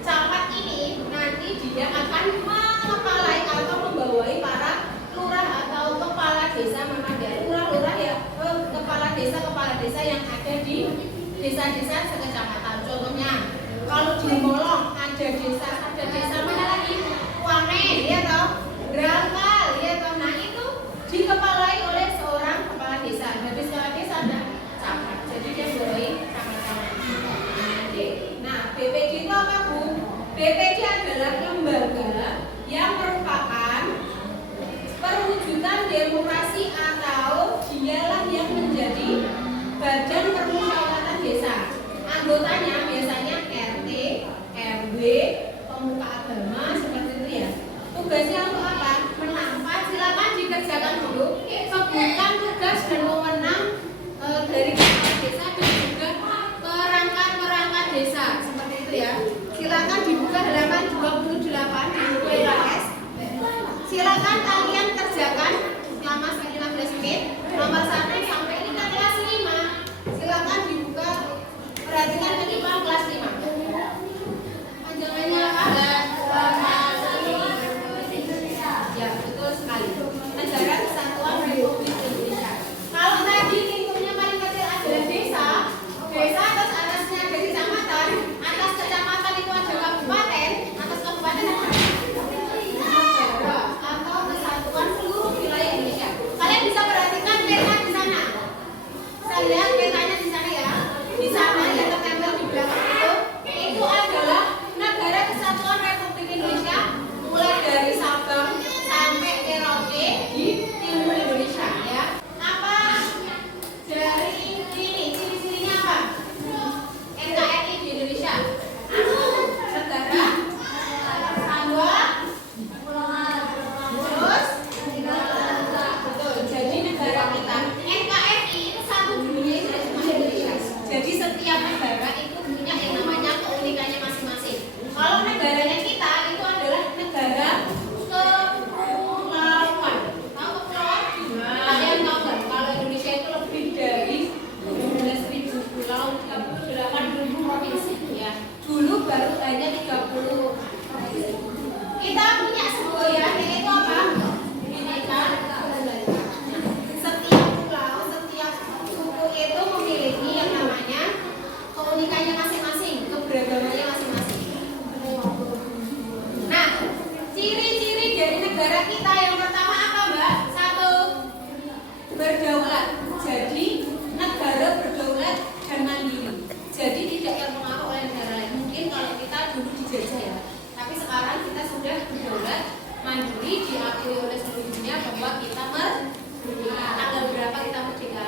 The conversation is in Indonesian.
Camat ini nanti dia akan desa memang ya lurah-lurah ya, kepala desa yang ada di desa-desa sekecamatan. Contohnya kalau di Molong ada desa mana lagi? Wamen, ya toh, Drangkal, ya toh. Nah itu dikepalai oleh seorang kepala desa. Habis kepala desa ada camat, jadi dia mulai camat-camat. Nah BPD itu apa Bu? BPD adalah lembaga yang merupakan perwujudan demokrasi atau dialah yang menjadi badan permusyawaratan desa. Anggotanya biasanya RT, RW, pemuka agama seperti itu ya. Tugasnya untuk apa? Menampak, silakan dikerjakan dulu. Sebutkan tugas dan wewenang dari kepala desa dan juga perangkat desa seperti itu ya. Silakan dibuka halaman 28 di buku LKS. Silakan kalian kerjakan selama 15 menit. Nomor 1 sampai ini kan kelas 5. Silakan dibuka, perhatikan ketika kelas 5. Panjangannya apa? Ya, betul sekali. Negara Kesatuan Republik Indonesia. Kalau tadi lingkupnya paling kecil adalah desa atas atasnya ada kecamatan, atas kecamatan itu ada kabupaten, atas kabupaten ada negara atau kesatuan seluruh wilayah Indonesia. Kalian bisa perhatikan peta di sana. Saya lihat petanya di sana ya. Di sana yang tertempel di belakang itu adalah Negara Kesatuan Republik Indonesia, mulai dari Sabang sampai Merauke di timur Indonesia ya. Apa dari ini ciri-cirinya apa? NKRI di Indonesia. Negara Kesatuan, terus betul. Jadi negara kita NKRI itu satu dunia itu tidak cuma Indonesia. Jadi setiap negara itu punya yang namanya keunikannya masing-masing. Kalau negaranya kita itu adalah negara kepulauan. Tahu kepulauan? Kalian tahu nggak? Kalau Indonesia itu lebih dari 17.000 pulau, 38.000 provinsi ya. Dulu baru hanya 30 provinsi. Kita punya semboyan yaitu apa? Bhinneka Tunggal Ika. Setiap pulau, setiap suku itu memiliki yang namanya keunikannya masing-masing, keberagamannya masing-masing. Nah, ciri-ciri dari negara kita yang pertama apa, Mbak? 1, berdaulat. Jadi negara berdaulat dan mandiri. Jadi tidak terpengaruh oleh negara lain. Mungkin kalau kita dulu dijajah ya, tapi sekarang kita sudah berdaulat, mandiri, diakui oleh seluruh dunia bahwa kita merdeka. Tanggal berapa kita merdeka?